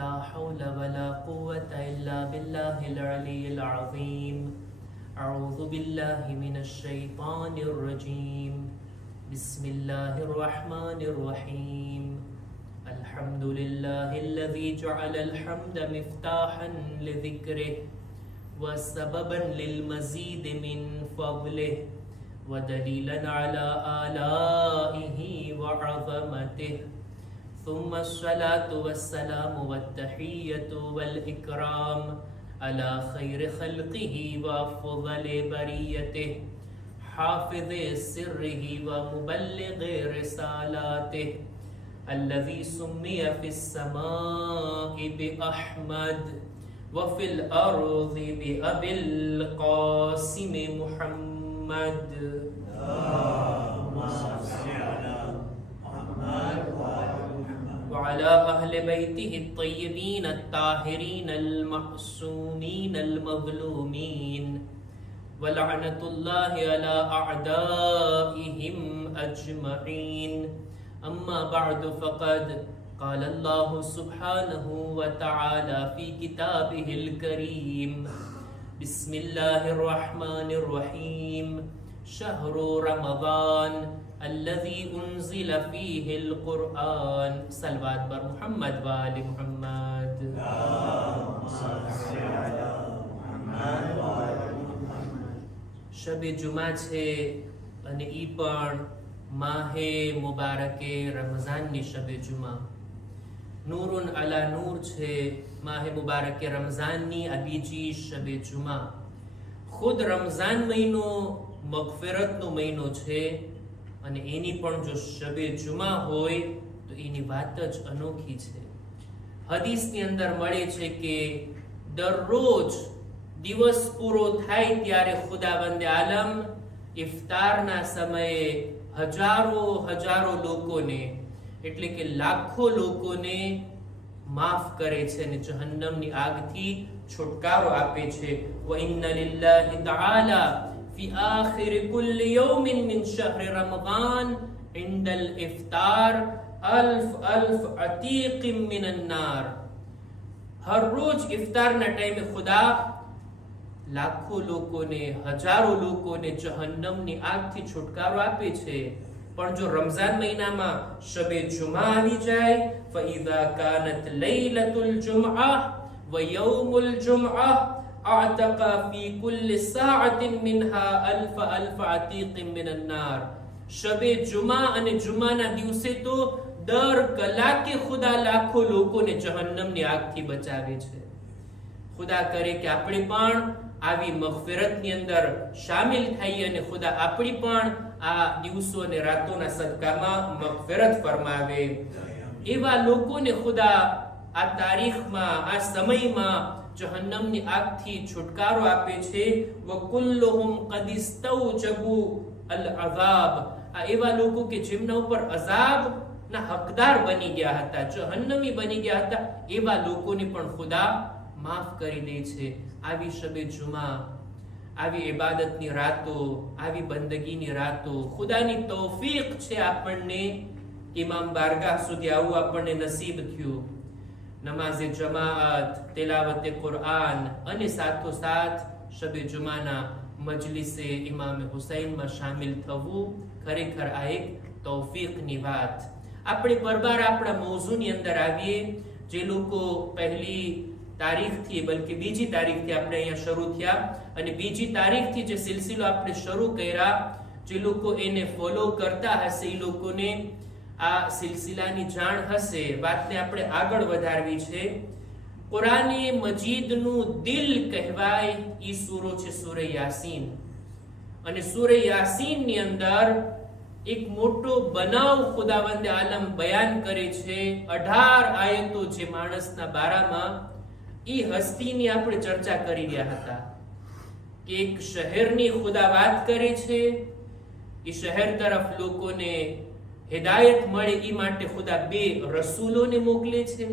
لا حول ولا قوة إلا بالله العلي العظيم. أعوذ بالله من الشيطان الرجيم. بسم الله الرحمن الرحيم. الحمد لله الذي جعل الحمد مفتاحا لذكره وسببا للمزيد من فضله ودليلا على آلائه وعظمته. ثم الصلاة والسلام والتحية والإكرام على خير خلقه وأفضل بريته حافظ سره ومبلغ رسالاته الذي سمي في السماء بأحمد وفي الأرض بأبي القاسم محمد. وعلى أهل بيته الطيبين الطاهرين المعصومين المظلومين ولعنة الله على أعدائهم أجمعين. أما بعد فقد قال الله سبحانه وتعالى في كتابه الكريم. بسم الله الرحمن الرحيم. شهر رمضان الذي أنزل فيه القرآن. صلوات بر محمد وآل محمد. શબે જુમા છે અને ઈ પણ માહે મુબારકે રમઝાનની શબે જુમા. નૂરુન અલા નૂર છે માહે મુબારકે રમઝાનની આ બીજી શબે જુમા. ખુદ રમઝાન મહિનો મગફિરતનો મહિનો છે અને એની પણ જો શબે જુમા હોય તો એની વાત જ અનોખી છે. હદીસની અંદર મળે છે કે દરરોજ દિવસ પૂરો થાય ત્યારે ખુદાવંદ આલમ ઇફતારના સમયે હજારો લોકોને એટલે કે લાખો લોકોને માફ કરે છે અને જહન્નમની આગથી છુટકારો આપે છે. વ ઇન્ના લિલ્લાહિ તઆલા fee આખિર fully યૌમિન min શહર Ramzan ઇન્દલ iftar અલ્ફ અતીક min અન્નાર. હર રોજ ઇફતારના ટાઈમે ખુદા લાખો લોકોને હજારો લોકોને જહન્નમની આગથી છુટકારો આપે છે. પણ જો રમઝાન મહિનામાં શબે જુમા આવી જાય ફઈઝા કાનત લૈલતુલ જુમઆ વ યૌમુલ જુમઆ અઅતકા fee fully સાઅતિન મિનહા અલ્ફ અતીક min અન્નાર. Shabe Juma અને જુમાના દિવસે તો દર કલાકે ખુદા લાખો લોકોને જહન્નમની આગથી બચાવે છે. ખુદા કરે કે આપણે પણ આવી મગફિરતની અંદર શામિલ થઈએ અને ખુદા આપણી પણ આ દિવસો અને રાતોના સદકામાં મગફિરત ફરમાવે. એવા લોકોને ખુદા આ તારીખમાં આ સમયમાં જહન્નમની આગથી છુટકારો આપે છે. વકુલ્લુહુમ કદ ઇસ્તૌજબુ અલ અઝાબ. આ એવા લોકો કે જેમના ઉપર અઝાબના હકદાર બની ગયા હતા, જહન્નમી બની ગયા હતા, એવા લોકોને પણ ખુદા માફ કરી દે છે. આવી શબે જુમા, આવી ઇબાદતની રાતો, આવી બંદગીની રાતો ખુદાની તૌફીક છે આપણને. ઇમામ બારગાહ સુધી આવું આપણને નસીબ થયું. નમાઝે જમાઅત, તિલાવતે કુરઆન અને સાથોસાથ શબે જુમાના મજલિસે ઇમામે હુસૈનમાં શામિલ થવું ખરેખર આ એક તૌફીકની વાત. આપણે બરબાર આપણા મૌઝુની અંદર આવીએ. જે લોકો પહેલી તારીખથી બલકે બીજી તારીખથી આપણે અહીંયા શરૂ થયા અને બીજી તારીખથી જે સિલસિલો આપણે શરૂ કર્યા, જે લોકો એને ફોલો કરતા હશે એ લોકોને આ સિલસિલાની જાણ હશે. વાતને આપણે આગળ વધારવી છે. કુરાને મજીદનું દિલ કહેવાય ઈ સૂરો છે સૂરે યાસીન. અને સૂરે યાસીનની અંદર એક મોટો બનાવ ખુદાવંદ આલમ બયાન કરે છે. 18 આયતો જે માણસના બારામાં ઈ હસ્તીની આપણે ચર્ચા કરી રહ્યા હતા કે એક શહેરની ખુદા વાત કરે છે. એ શહેર તરફ લોકોને હિદાયત મળે એ માટે ખુદા 2 રસૂલોને મોકલે છે.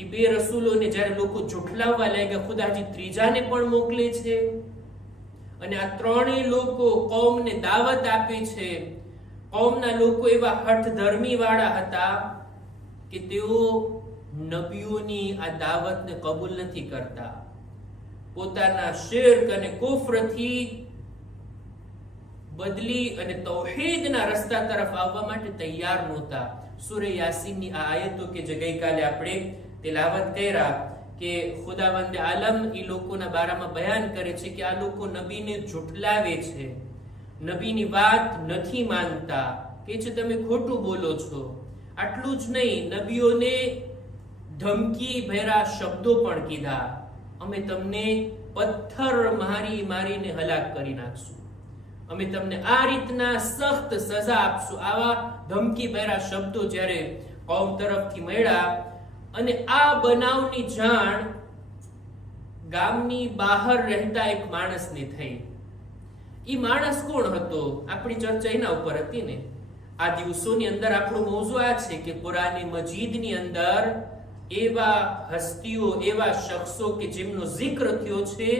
એ 2 રસૂલોને જ્યારે લોકો ઝૂઠલાવવા લાગ્યા ખુદાજી ત્રીજાને પણ મોકલે છે. અને આ ત્રણેય લોકો કૌમને દાવત આપે છે. કૌમના લોકો એવા હઠ ધર્મી વાળા હતા કે તેઓ નબીઓની આ દાવતને કબૂલ નથી કરતા, પોતાના શિર્ક અને કુફરથી બદલી અને તૌહીદના રસ્તા તરફ આવવા માટે તૈયાર નહોતા. સૂરે યાસીનની આ આયતો કે જે ગઈકાલે આપણે તિલાવત કર્યા કે ખુદાવંદ આલમ એ લોકોના બારામાં બયાન કરે છે કે આ લોકો નબીને ઝૂઠલાવે છે, નબીની વાત નથી માનતા, કે છે તમે ખોટું બોલો છો. આટલું જ નહીં, નબીઓને ધમકી ભર્યા શબ્દો પણ કીધા, અમે તમને પથ્થર મારી મારીને હલાક કરી નાખશું, અમે તમને આ રીતના સખ્ત સજા આપશું. આવા ધમકી ભર્યા શબ્દો જ્યારે કૌમ તરફથી મળ્યા અને આ બનાવની જાણ ગામની બહાર રહેતા એક માણસને થઈ. ઈ માણસ કોણ હતો? આપણી ચર્ચા એના ઉપર હતી ને. આ દિવસોની અંદર આપણો મૌઝુ આ છે કે કુરાન મજીદની અંદર એવા હસ્તીઓ, એવા શખ્સો કે જેમનો જિક્ર થયો છે,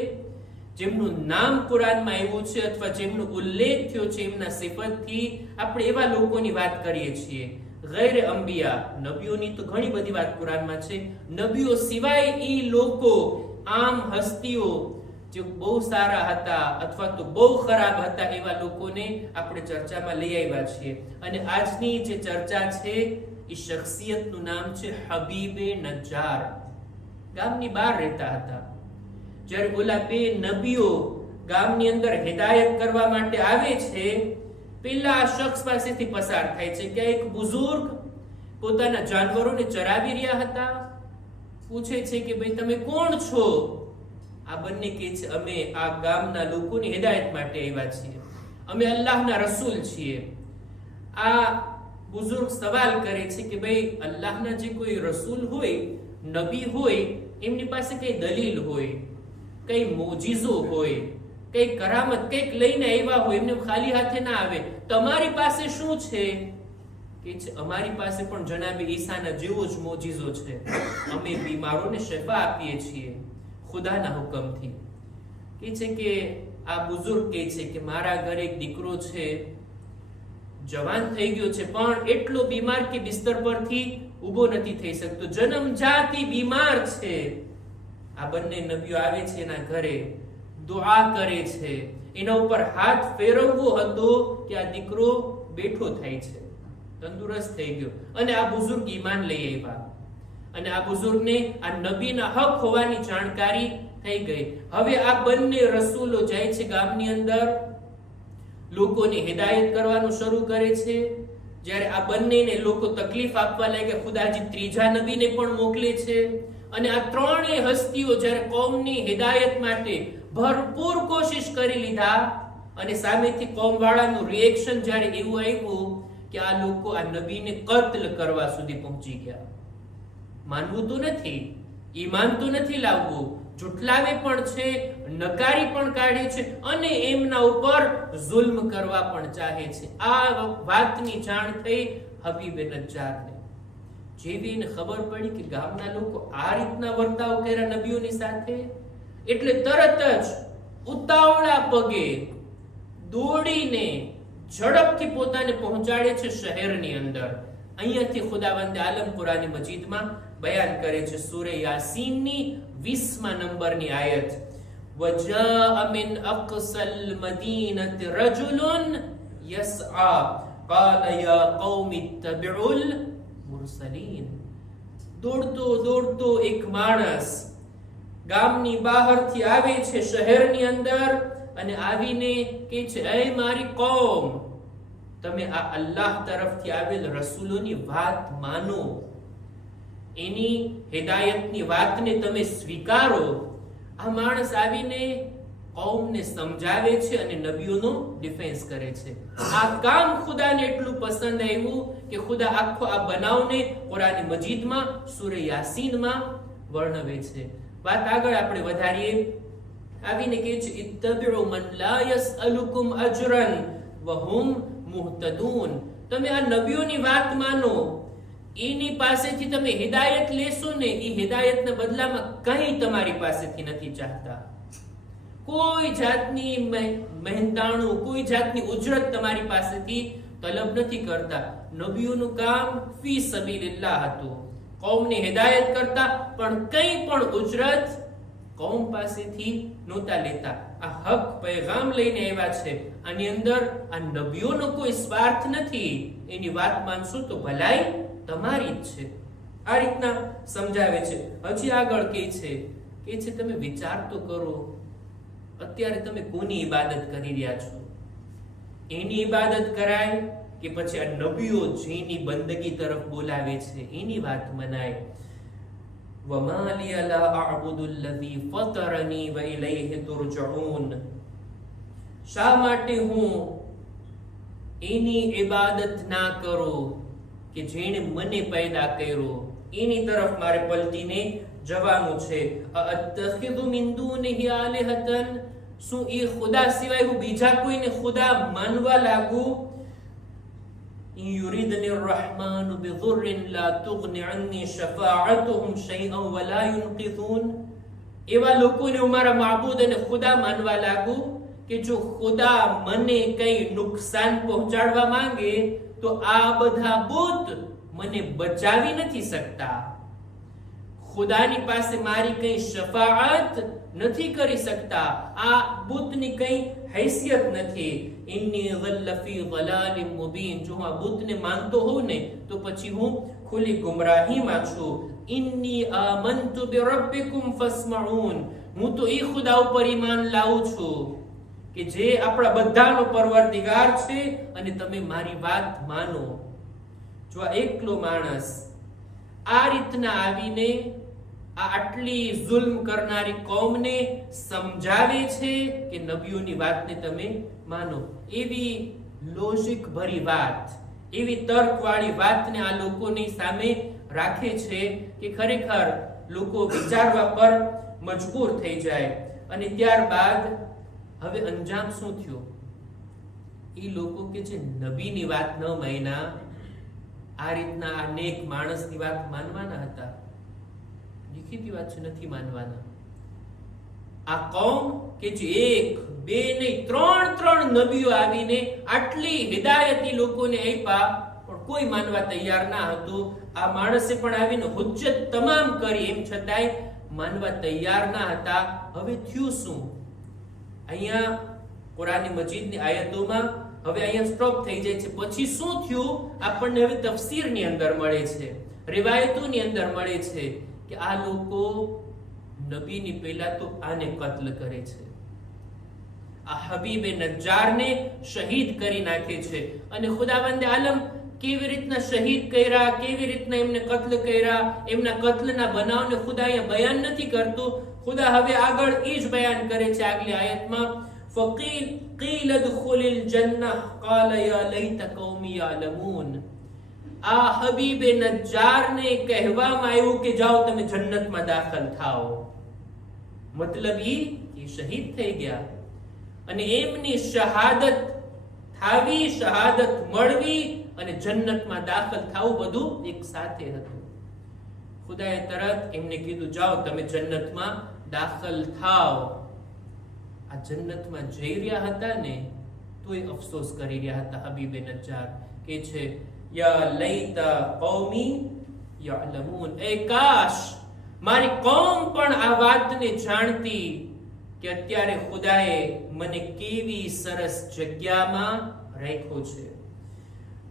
જેમનું નામ કુરાનમાં આવ્યું છે અથવા જેમનો ઉલ્લેખ થયો છે એમના સિફતથી, આપણે એવા લોકોની વાત કરીએ છીએ. ગૈર અંબિયા, નબીઓની તો ઘણી બધી વાત કુરાનમાં છે, નબીઓ સિવાય ઈ લોકો, આમ હસ્તીઓ જે બહુ સારા હતા અથવા તો બહુ ખરાબ હતા, એવા લોકોને આપણે ચર્ચામાં લઈ આવ્યા છીએ. અને આજની જે ચર્ચા છે એ શખ્સિયતનું નામ છે હબીબે નજ્જાર. ગામની બહાર રહેતા હતા. જ્યારે ઓલા બે નબીઓ ગામની અંદર હિદાયત કરવા માટે આવે છે, પેલા આ શખ્સ પાસેથી પસાર થાય છે કે એક બુઝુર્ગ પોતાના જાનવરોને ચરાવી રહ્યા હતા. પૂછે છે કે ભાઈ તમે કોણ છો? આ બંને કહે છે અમે આ ગામના લોકોની હિદાયત માટે આવ્યા છીએ, અમે અલ્લાહના રસૂલ છીએ. આ બુઝુર્ગ સવાલ કરે છે કે ભાઈ અલ્લાહના જે કોઈ રસૂલ હોય, નબી હોય, એમની પાસે કઈ દલીલ હોય, કઈ મોજીઝો હોય, કઈ કરામત કઈક લઈને આવ્યા હોય, એમને ખાલી હાથે ના આવે. તમારી પાસે શું છે? કે છે અમારી પાસે પણ જનાબે ઈસાના જેવો જ મોજીઝો છે, અમે બીમારોને શફા આપીએ છીએ ખુદાના હુકમથી. કે છે કે આ બુઝુર્ગ કહે છે કે મારા ઘરે એક દીકરો છે, જવાન થઈ ગયો છે, પણ એટલો બીમાર કે બિસ્તર પરથી ઊભો નથી થઈ શકતો, જન્મજાતી બીમાર છે. આ બંને નબીઓ આવે છે એના ઘરે, દુઆ કરે છે, એના ઉપર હાથ ફેરવવો હતો કે આ દીકરો બેઠો થાય છે, તંદુરસ્ત થઈ ગયો. અને આ બુઝુર્ગ ઈમાન લઈ આવ્યા અને આ બુઝુર્ગને આ નબીના હક હોવાની જાણકારી થઈ ગઈ. હવે આ બંને રસૂલો જાય છે ગામની અંદર, લોકોને હિદાયત કરવાનું શરૂ કરે છે. જ્યારે આ બંનેને લોકો તકલીફ આપવા લાગ્યા, ખુદાજી ત્રીજા નબીને પણ મોકલે છે. અને આ ત્રણેય હસ્તીઓ જ્યારે કોમની હિદાયત માટે ભરપૂર કોશિશ કરી લીધા અને સામેથી કોમ વાળાનું રિએક્શન જ્યારે એવું આવ્યું કે આ લોકો આ નબીને કત્લ કરવા સુધી પહોંચી ગયા. માનવું તો નથી, ઈમાન તો નથી લાવવું, જુઠલાવે પણ છે, નકારી પણ કાઢે છે અને એમના ઉપર જુલ્મ કરવા પણ ચાહે છે. આ વાતની જાણ થઈ હબીબે નજ્જારને. જેવી એને ખબર પડી કે ગામના લોકો આ રીતના વર્તાવ કર્યા નબીઓની સાથે, એટલે તરત જ ઉતાવળા પગે દોડીને ઝડપથી પોતાને પહોંચાડે છે શહેરની અંદર. અહીંયાથી ખુદાવંદ આલમ કુરાન મજીદમાં બયાન કરે છે સૂરે યાસીનની 20મા નંબરની આયત, વજાઅ મિન અક્સલ મદીનતિ રજુલુન યસઆ قال يا قوم اتبعوا المرسلين. દોડતો દોડતો એક માણસ ગામની બહારથી આવે છે શહેરની અંદર અને આવીને કહે છે, એ મારી કોમ, તમે આ અલ્લાહ તરફથી આવેલ રસૂલોની વાત માનો, એની હિદાયતની વાતને તમે સ્વીકારો. આ માણસ આવીને કૌમને સમજાવે છે અને નબીઓનો ડિફેન્સ કરે છે. આ કામ ખુદાને એટલું પસંદ આવ્યું કે ખુદા આખો આ બનાવને કુરાન મજીદમાં સૂરે યાસીનમાં વર્ણવે છે. વાત આગળ આપણે વધારીએ. આવીને કહે છે, ઇત્તબિઉ મન લા યસઅલુકુમ અજરન વહુમ મુહતદૂન. તમે આ નબીઓની વાત માનો, એની પાસેથી તમે હિદાયત લેશો ને, એ હિદાયતના બદલામાં કંઈ તમારી પાસેથી નથી ચાહતા. કોઈ જાતની મહેનતાણું, કોઈ જાતની ઉજરત તમારી પાસેથી તલબ નથી કરતા. નબીઓનું કામ ફી સબીલિલ્લાહ હતું. કૌમને હિદાયત કરતા, પણ કંઈ પણ ઉજરત કૌમ પાસેથી નહોતા લેતા. આ હક પૈગામ લઈને આવ્યા છે. આની અંદર આ નબીઓનો કોઈ સ્વાર્થ નથી. એની વાત માનશો તો ભલાઈ તમારી જ છે. આ રીતના સમજાવે છે. હજી આગળ કહે છે તમે વિચાર તો કરો, અત્યારે તમે કોની ઇબાદત કરી રહ્યા છો? એની ઇબાદત કરાય કે પછી આ નબીઓ જેની બંદગી તરફ બોલાવે છે એની વાત મનાય? વમા લિય લા અઅબુદુ અલ્લઝી ફતરની વ ઇલૈહિ તુરજઉન. શા માટે હું એની ઇબાદત ના કરું કે જેણે મને પેદા કર્યો? એની તરફ મારે પલટીને જવાનું છે. અત્તખિદુ મિન દૂનિહી આલિહતન. શું એ ખુદા સિવાય હું બીજા કોઈને ખુદા માનવા લાગુ? યુરિદની الرحمن بضر لا تغني عني شفاعتهم شيئا ولا ينقذون. એવા લોકોને હું મારા માબૂદ અને ખુદા માનવા લાગુ કે જો ખુદા મને કઈ નુકસાન પહોંચાડવા માંગે તો આ બધા બુત મને બચાવી નથી શકતા. ખુદાની પાસે મારી કઈ શફાઅત નથી કરી શકતા. આ બુતની કઈ હૈસિયત નથી. ઇન્ની ઝલ્લ ફી ઝલાલિમ મુબીન. જો હું આ બુતને માનતો હોઉં ને તો પછી હું ખુલ્લી ગુમરાહીમાં છું. ઇન્ની આમનતુ બિરબ્બિકુમ ફસ્મઉન. હું તો એ ખુદા ઉપર ઈમાન લાવું છું કે જે આપણા બધાનો પરવરદિગાર છે અને તમે મારી વાત માનો. જો આ એકલો માણસ આ રીતના આવીને આટલી જુલ્મ કરનારી કોમને સમજાવે છે કે નબીઓની વાતને તમે માનો, એવી લોજિક ભરી વાત, એવી તર્કવાળી વાતને આ લોકોની સામે રાખે છે કે ખરેખર લોકો વિચારવા પર મજબૂર થઈ જાય. અને ત્યારબાદ હવે અંજામ શું થયું? એ લોકો કે જે નબીની વાત ન માન્યા, આ રીતના આ નેક માણસની વાત માનવાના હતા. દેખીતી વાત છે, નથી માનવાના. આ કૌમ કે જે એક બે નહીં ત્રણ નબીઓ આવીને આટલી હિદાયતી લોકોને આપ્યા પણ કોઈ માનવા તૈયાર ના હતું. આ માણસે પણ આવીને હુજ્જત તમામ કરી, એમ છતાંય માનવા તૈયાર ના હતા. હવે થયું શું? અહીંયા કુરાન મજીદની આયતોમાં હવે અહીંયા સ્ટોપ થઈ જાય છે. પછી શું થયું આપણને હવે તફસીરની અંદર મળે છે, રિવાયતોની અંદર મળે છે કે આ લોકો નબીની પહેલા તો આને કત્લ કરે છે. આ હબીબે નજ્જારને શહીદ કરી નાખે છે. અને ખુદાવંદે આલમ કેવી રીતના શહીદ કર્યા, કેવી રીતના એમને કત્લ કર્યા, એમના કત્લના બનાવને ખુદા અહીંયા બયાન નથી કરતું. ખુદા હવે આગળ એ જ બયાન કરે છે આગલી આયતમાં, ફકીલ قیل ادخل الجنة قال يا ليت قومي يعلمون. આ હબીબે નજ્જારને કહેવામાં આવ્યું કે જાઓ તમે જન્નતમાં દાખલ થાઓ. મતલબ એ શહીદ થઈ ગયા અને એમની શહાદત થાવી, શહાદત મળવી અને જન્નતમાં દાખલ થાવું બધું એક સાથે હતું. ખુદાએ તરત એમને કીધું જાઓ તમે જન્નતમાં દાખલ થાઓ. આ જન્નતમાં જઈ રહ્યા હતા ને તોય અફસોસ કરી રહ્યા હતા. હબીબે નજ્જાર કે છે યા લૈતા કૌમી યઅલમૂન. એ કાશ મારી કૌમ પણ આ વાતને જાણતી કે અત્યારે ખુદાએ મને કેવી સરસ જગ્યામાં રાખ્યો છે.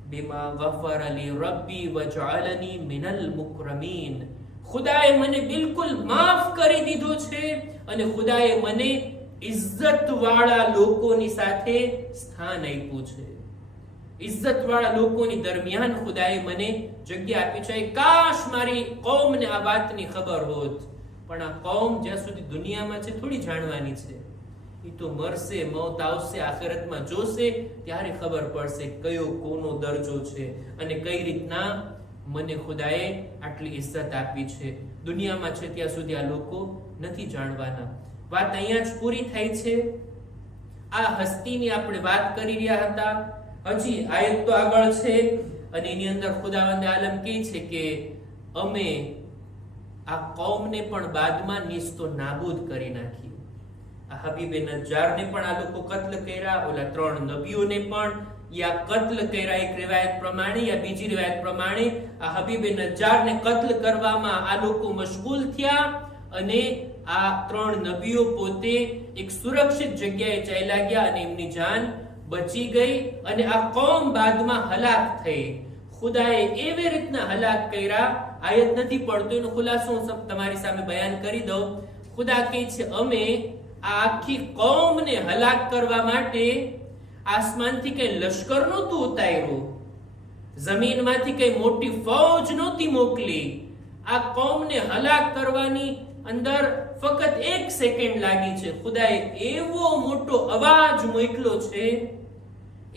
બિમા ગફર લી રબ્બી વજઅલની મિનલ મુકરમીન. ખુદાએ મને બિલકુલ માફ કરી દીધો છે અને ખુદાએ મને ઇજ્જત વાળા લોકોની સાથે સ્થાન આપ્યું છે. ઇજ્જત વાળા લોકોની દરમિયાન ખુદાએ મને જગ્યા આપી છે. કાશ મારી કૌમને આ વાતની ખબર હોત. પણ આ કૌમ જ્યાં સુધી દુનિયામાં છે થોડી જાણવાની છે. એ તો મરશે, મોત આવશે, આખિરતમાં જોશે ત્યારે ખબર પડશે કયો કોનો દરજ્જો છે અને કઈ રીતના મને ખુદાએ આટલી ઇજ્જત આપી છે. દુનિયામાં છે ત્યાં સુધી આ લોકો નથી જાણવાના. વાત અહીંયા જ પૂરી થાય છે. આ હસ્તીની આપણે વાત કરી રહ્યા હતા. હજી આયત તો આગળ છે અને એની અંદર ખુદાવંદ આલમ કહે છે કે અમે આ કૌમને પણ બાદમાં નિસ્તો નાબૂદ કરી નાખી. આ હબીબે નજ્જારને પણ આ લોકો કત્લ કર્યા, ઓલા 3 નબીઓને પણ યા કત્લ કર્યા. એક રિવાયત પ્રમાણે યા બીજી રિવાયત પ્રમાણે આ હબીબે નજ્જારને કત્લ કરવામાં આ લોકો મશગુલ થયા અને આ 3 નબીઓ પોતે એક સુરક્ષિત જગ્યાએ ચાલ્યા ગયા અને એમની જાન બચી ગઈ અને આ કોમ બાદમાં હલાક થઈ. ખુદાએ એવી રીતના હલાક કર્યા, આયત નથી પડતો એનો ખુલાસો હું તમારી સામે બયાન કરી દઉં. ખુદા કહે છે અમે આ આખી કોમને હલાક કરવા માટે આસમાનથી કઈ લશ્કર નહોતું ઉતાર્યું, જમીનમાંથી કઈ મોટી ફૌજ નહોતી મોકલી. આ કોમને હલાક કરવાની અંદર ફક્ત 1 સેકન્ડ લાગી છે. ખુદાએ એવો મોટો અવાજ મોકલ્યો છે,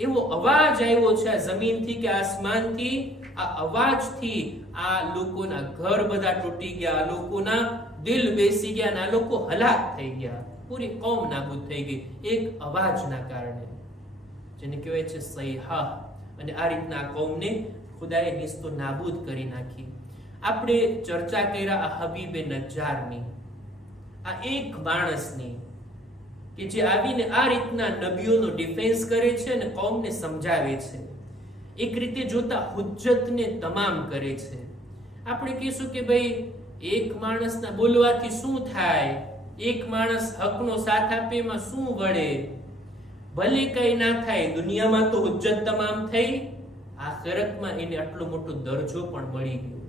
એવો અવાજ આવ્યો છે આ જમીનથી કે આસમાનથી. આ અવાજથી આ લોકોના ઘર બધા તૂટી ગયા, આ લોકોના દિલ બેસી ગયા અને આ લોકો હલાક થઈ ગયા. પૂરી કોમ નાબૂદ થઈ ગઈ એક અવાજના કારણે, જેને કહેવાય છે સૈહા. અને આ રીતના કોમને ખુદાએ નિસ્તો નાબૂદ કરી નાખી. આપણે ચર્ચા કર્યા આ હબીબે નજ્જારની, આ એક માણસની કે જે આવીને આ રીતના નબીઓનો ડિફેન્સ કરે છે અને કોમને સમજાવે છે. એક રીતે જોતા હુજ્જતને તમામ કરે છે. આપણે કહીશું કે ભાઈ એક માણસના બોલવાથી શું થાય, એક માણસ હકનો સાથ આપે એમાં શું વળે, ભલે કઈ ના થાય, દુનિયામાં તો હુજ્જત તમામ થઈ, આખિરતમાં એને આટલો મોટો દરજ્જો પણ મળી ગયો.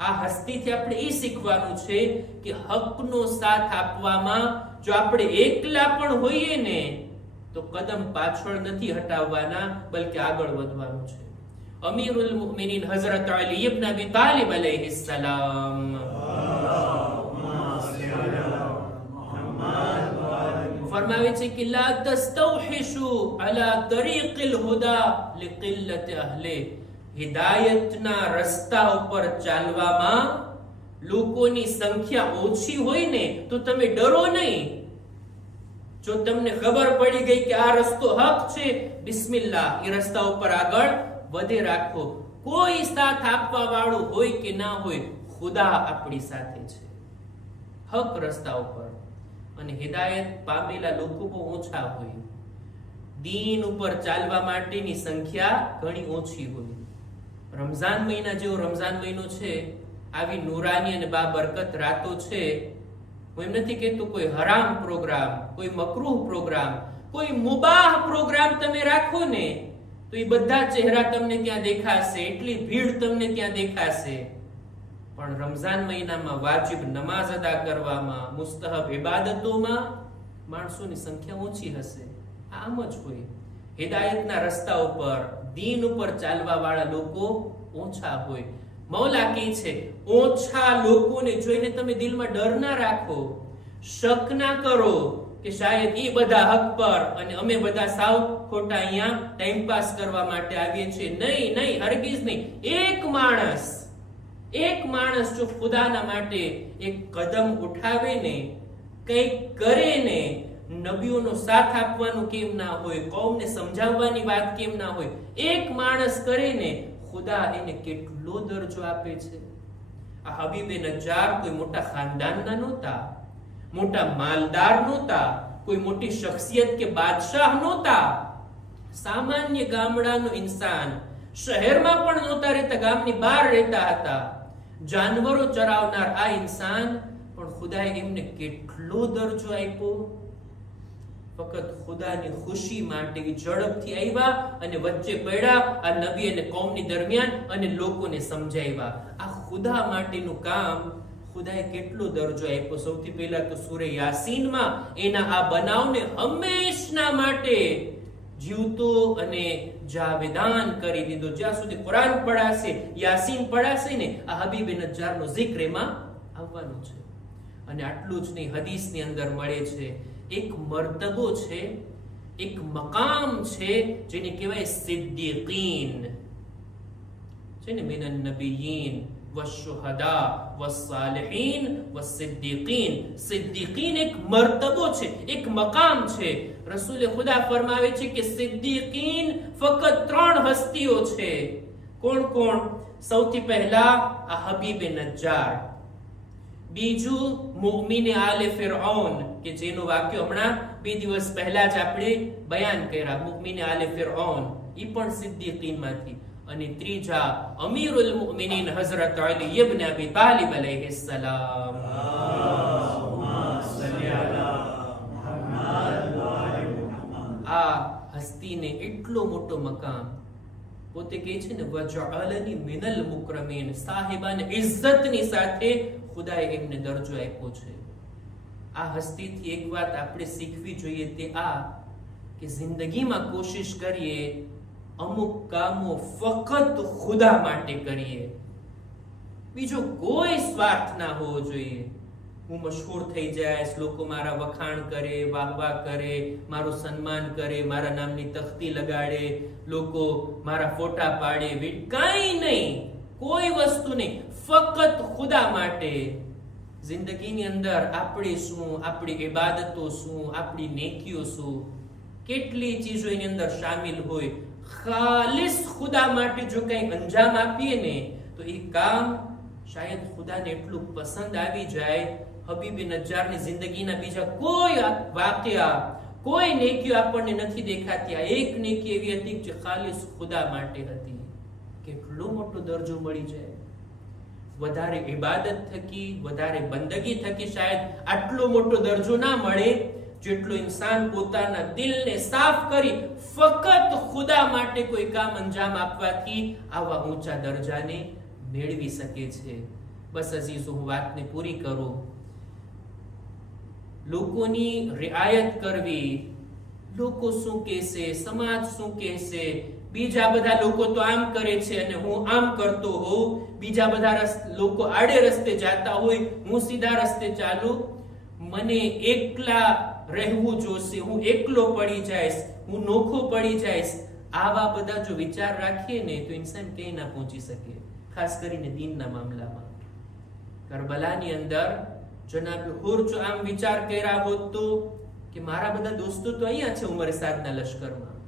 આ હસ્તીથી આપણે એ શીખવાનું છે કે હકનો સાથ આપવામાં જો આપણે એકલા પણ હોઈએ ને તો કદમ પાછળ નથી હટાવવાના, બલકે આગળ વધવાનું છે. અમીરુલ મુમિનીન હઝરત અલી ઇબ્ન અબી તાલિબ અલૈહિસ સલામ ફરમાવે છે કે લા તસ્તૌહિશુ અલા તરીકિલ હુદા લિકિલ્લત અહલે. હિદાયતના રસ્તા ઉપર ચાલવામાં લોકોની સંખ્યા ઓછી હોય ને તો તમે ડરો નહીં. જો તમને ખબર પડી ગઈ કે આ રસ્તો હક છે, બિસ્મિલ્લાહ, એ રસ્તા ઉપર આગળ વધે રાખો. કોઈ સાથ આપવા વાળું હોય કે ના હોય, ખુદા આપણી સાથે છે હક રસ્તા ઉપર. અને હિદાયત પામેલા લોકો બહુ ઓછા હોય, દીન ઉપર ચાલવા માટેની સંખ્યા ઘણી ઓછી હોય. રમઝાન મહિના જેવો રમઝાન મહિનો છે, આવી નુરાની અને બાબરકત રાતો છે. હું એમ નથી કહેતો કોઈ હરામ પ્રોગ્રામ, કોઈ મકરૂહ પ્રોગ્રામ, કોઈ મુબાહ પ્રોગ્રામ તમે રાખો ને તો એ બધા ચહેરા તમને ત્યાં દેખાશે, એટલી ભીડ તમને ત્યાં દેખાશે. પણ રમઝાન મહિનામાં વાજિબ નમાઝ અદા કરવામાં, મુસ્તહબ ઇબાદતોમાં માણસોની સંખ્યા ઓછી હશે. આમ જ હોય. હિદાયતના રસ્તા ઉપર, દીન ઉપર ચાલવા વાળા લોકો ઓછા હોય. મૌલા કહે છે ઓછા લોકોને જોઈને તમે દિલમાં ડર ના રાખો, શક ના કરો કે શાયદ એ બધા હક પર અને અમે બધા સાવ ખોટા અહીંયા ટાઈમ પાસ કરવા માટે આવીએ છીએ. નહીં નહીં, હરગીઝ નહીં. એક માણસ જો ખુદાના માટે એક કદમ ઉઠાવે ને, કંઈક કરે ને, નબીઓનો સાથ આપવાનું કેમ ના હોય, કૌમને સમજાવવાની વાત કેમ ના હોય, એક માણસ કરે ને ખુદા એને કેટલો દરજ્જો આપે છે. આ હબીબે નજ્જાર કોઈ મોટા ખાનદાનના નહોતા, મોટા માલદાર નહોતા, કોઈ મોટી શખ્સિયત કે બાદશાહ નહોતા. સામાન્ય ગામડાનો ઇન્સાન, શહેરમાં પણ નહોતા રહેતા, ગામની બહાર રહેતા હતા, જાનવરો ચરાવનાર આ ઇન્સાન પણ ખુદાએ એમને કેટલો દરજ્જો આપ્યો. ફક્ત ખુદાની ખુશી માટે ઝડપથી આવ્યા અને વચ્ચે પડ્યા આ નબી અને કોમની દરમિયાન અને લોકોને સમજાવ્યા. આ ખુદા માટેનું કામ ખુદાએ કેટલો દરજ્જો આપ્યો. સૌથી પહેલા તો સૂરે યાસીનમાં એના આ બનાવને હંમેશના માટે જીવતો અને જાવેદાન કરી દીધો. જ્યાં સુધી કુરાન પઢાશે, યાસીન પઢાશે ને, આ હબીબે નજ્જારનો zikr એમાં આવવાનું છે. અને આટલું જ નહીં, હદીસની અંદર મળે છે એક મર્તબો છે, એક મકામ છે જેને કહેવાય સિદ્દીકીન છે ને, મિનન નબિયીન વશુહદા વસ્સાલિહીન વસિદ્દીકીન. સિદ્દીકીન એક મર્તબો છે, એક મકામ છે. રસૂલે ખુદા ફરમાવે છે કે સિદ્દીકીન ફક્ત 3 હસ્તીઓ છે. કોણ કોણ? સૌથી પહેલા આ હબીબે નજ્જાર, બીજું મુમિને આલે ફિરഔન કે જેનું વાક્ય હમણાં 2 દિવસ પહેલા જ આપણે બયાન કર્યા, મુમિને આલે ફિરૌન, ઈ પણ સિદ્દીકીનમાંથી. અને ત્રીજા અમીરુલ મુમિનીન હઝરત અલી ઇબ્ન અબી તાલિબ અલૈહિસ સલામ. આ હસ્તીને એટલો મોટો મકામ, પોતે કહે છે ને વજઅલની મિનલ મુકરમીન, સાહિબાને ઇજ્જતની સાથે ખુદાએ એમને દરજ્જો આપ્યો છે. આ હસ્તીથી એક વાત આપણે શીખવી જોઈએ, તે આ કે જિંદગીમાં કોશિશ કરીએ અમુક કામો ફક્ત ખુદા માટે કરીએ, બીજો કોઈ સ્વાર્થ ના હોવો જોઈએ. હું મશહૂર થઈ જાય, લોકો મારા વખાણ કરે, વાહવાહ કરે, મારું સન્માન કરે, મારા નામની તખ્તી લગાડે, લોકો મારા ફોટા પાડે, કાંઈ નહીં, કોઈ વસ્તુ નહીં, ફક્ત ખુદા માટે. જિંદગીની અંદર આપણે શું, આપણી ઇબાદતો શું, આપણી નેકીઓ શું, કેટલી ચીજો એની અંદર શામિલ હોય. ખાલિસ ખુદા માટે જો કંઈ અંજામ આપીએ ને તો એ કામ શાયદ ખુદાને એટલું પસંદ આવી જાય. હબીબે નજ્જારની જિંદગીના બીજા કોઈ વાક્યા, કોઈ નેકીઓ આપણને નથી દેખાતી. આ એક નેકી એવી હતી જે ખાલિસ ખુદા માટે હતી. કેટલો મોટો દરજ્જો મળી જાય. વધારે ઇબાદત થકી, વધારે બંદગી થકી શાયદ આટલો મોટો દરજ્જો ના મળે જેટલો ઇન્સાન પોતાના દિલને સાફ કરી ફક્ત ખુદા માટે કોઈ કામ અંજામ આપવાથી આવા ઊંચા દરજાને મેળવી શકે છે. બસ અઝીઝો, હું વાતને પૂરી કરું. લોકોની રિઆયત કરવી, લોકો શું કહેશે, સમાજ શું કહેશે, બીજા બધા લોકો તો આમ કરે છે અને હું આમ કરતો હોઉં, બીજા બધા લોકો આડે રસ્તે જાતા હોય, હું સીધા રસ્તે ચાલું, મને એકલા રહેવું જોશે, હું એકલો પડી જઈશ, હું નોખો પડી જઈશ. આવા બધા જો વિચાર રાખીએ ને તો ઇન્સાન ક્યાંય ના પહોંચી શકે, ખાસ કરીને દીનના મામલામાં. કરબલાની અંદર જનાબ હુર જો આમ વિચાર કર્યા હોત તો કે મારા બધા દોસ્તો તો અહીંયા છે ઉમર સાદના લશ્કરમાં,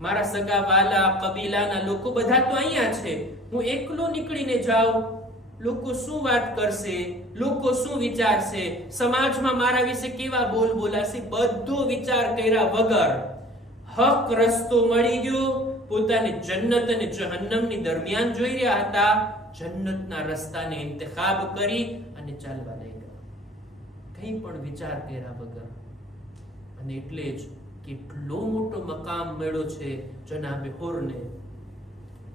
મારા સગા વાલા કબીલાના લોકો બધા તો અહીંયા છે, હું એકલો નીકળીને જાઉં, લોકો શું વાત કરશે, લોકો શું વિચારશે, સમાજમાં મારા વિશે કેવા બોલ બોલાશે, બધો વિચાર કર્યા વગર હક રસ્તો મળી ગયો. પોતાને જન્નત અને જહન્નમની દરમિયાન જોઈ રહ્યા હતા, જન્નતના રસ્તાને ઇંતખાબ કરી અને ચાલવા લાગ્યા, કંઈ પણ વિચાર કર્યા વગર. અને એટલે જ કેટલો મોટો મકામ મળ્યો છે જનાબે હુરને.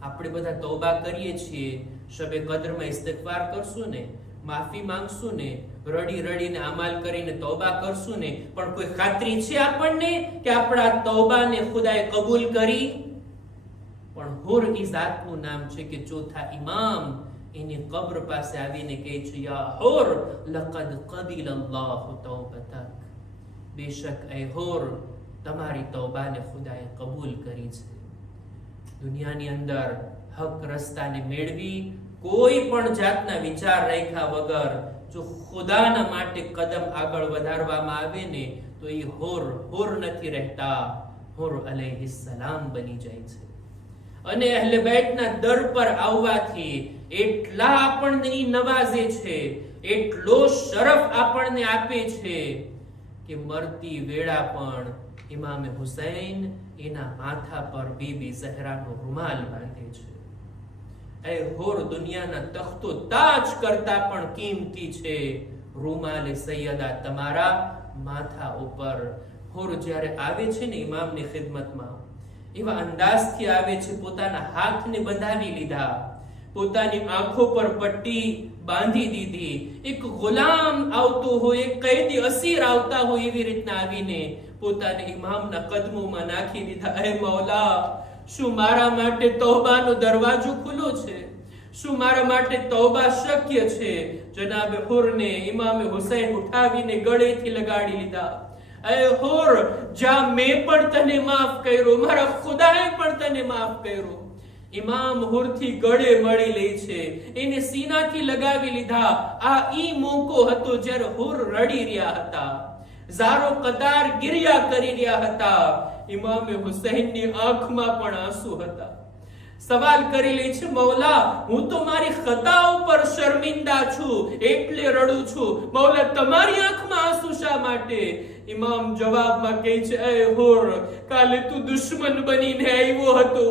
આપણે બધા તૌબા કરીએ છીએ, શબે કદરમાં ઇસ્તિગફાર કરશું ને, માફી માંગશું ને, રડી રડીને અમાલ કરીને તૌબા કરશું ને, પણ કોઈ ખાતરી છે આપણને કે આપણા તૌબાને ખુદાએ કબૂલ કરી? પણ હુર ઈ જાતનું નામ છે કે ચોથા ઇમામ એની કબ્ર પાસે આવીને કહે છે, યા હુર લકદ કબિલ અલ્લાહુ તૌબતક, બેશક એ હુર તમારી તૌબાને ખુદાએ કબૂલ કરી છે. દુનિયાની અંદર હક રસ્તાને મેળવી કોઈ પણ જાતના વિચાર રાખ્યા વગર જો ખુદાના માટે કદમ આગળ વધારવામાં આવે ને તો એ હુર નથી રહેતા, હુર અલૈહિસ સલામ બની જાય છે. અને અહલે બેતના દર પર આવવાથી એટલા આપણને નવાઝે છે, એટલો શરફ આપણને આપે છે કે મરતી વેળા પણ ઇમામે હુસૈન એના માથા પર બીબી ઝહરાનો રૂમાલ બાંધે છે. એ હુર દુનિયાના તખ્તો તાજ કરતા પણ કિંમતી છે. રૂમાલે સૈયદા તમારા માથા ઉપર. હુર જ્યારે આવે છે ને ઇમામની ખિદમતમાં, એવા અંદાજથી આવે છે, પોતાના હાથને બંધાવી લીધા, પોતાની આંખો પર પટ્ટી બાંધી દીધી, એક ગુલામ આવતો હોય, એક કૈદી અસીર આવતા હોય એવી રીતના આવીને પોતાને ઇમામના કદમોમાં નાખી દીધા. હે મૌલા, શું મારા માટે તૌબાનો દરવાજો ખુલ્લો છે? શું મારા માટે તૌબા શક્ય છે? જનાબે હુરને ઇમામે હુસૈન ઉઠાવીને ગળેથી લગાડી લીધા. એ હુર, જા, મેં પણ તને માફ કર્યો, મારા ખુદાએ પણ તને માફ કર્યો. ઇમામ હુરથી ગળે મળી લે છે, એને સીનાથી લગાવી લીધા. આ ઈ મોકો હતો જ્યારે હુર રડી રહ્યા હતા, ઝારો કતાર ગિરિયા કરી રહ્યા હતા. ઇમામે હુસૈનની આંખમાં પણ આંસુ હતા. સવાલ કરી લે છે, મૌલા હું તો મારી ખતાઓ પર શર્મિંદા છું એટલે રડું છું, મૌલા તમારી આંખમાં આંસુ શા માટે? ઇમામ જવાબમાં કહે છે, એ હુર, કાલે તું દુશ્મન બનીને આવ્યો હતો,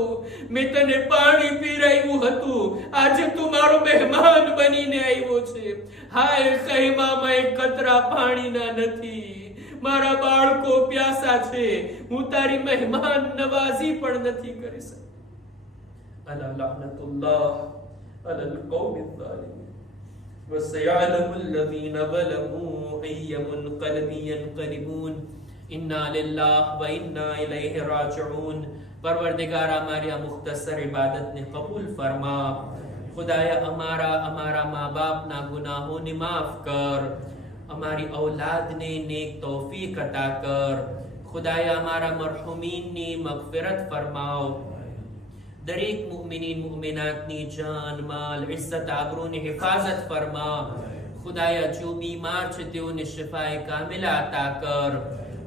મેં તને પાણી પીરાવ્યું હતું, આજે તું મારો મહેમાન બનીને આવ્યો છે. હાય ખૈમામાં એક કતરા પાણીના નથી, મારા બાળકો પ્યાસા છે, હું તારી મહેમાન નવાઝી પણ નથી કરી શકતો. ألا لعنة الله على القوم الظالمين وسيعلم الذين ظلموا أي منقلب ينقلبون إنا لله وإنا إليه راجعون. परवरदिगार हमारी आ मुख्तसर इबादत ने कबूल फरमा. खुदाया हमारा माँ बाप ना गुनाहों ने माफ कर, हमारी औलाद ने नेक तौफीक अता कर. खुदाया हमारा मरहुमीन ने मगफिरत फरमाओ. दरेक मुमिनीन मुमिनातनी जान माल इज्जत आबरूनी हिफाजत फरमा. खुदाया जो बीमार छे तेओने शिफाए कामिला अता कर.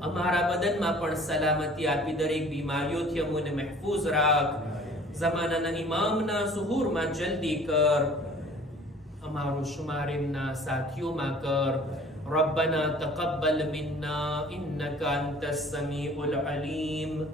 અમારા બદનમાં પણ સલામતી આપી દરેક બીમારીઓથી અમને મહેફૂઝ રાખ. જમાનાના ઇમામના ઝુહૂરમાં જલ્દી કર. અમારો શુમાર એમના સાથીઓમાં કર. ربنا تقبل منا إنك أنت السميع العليم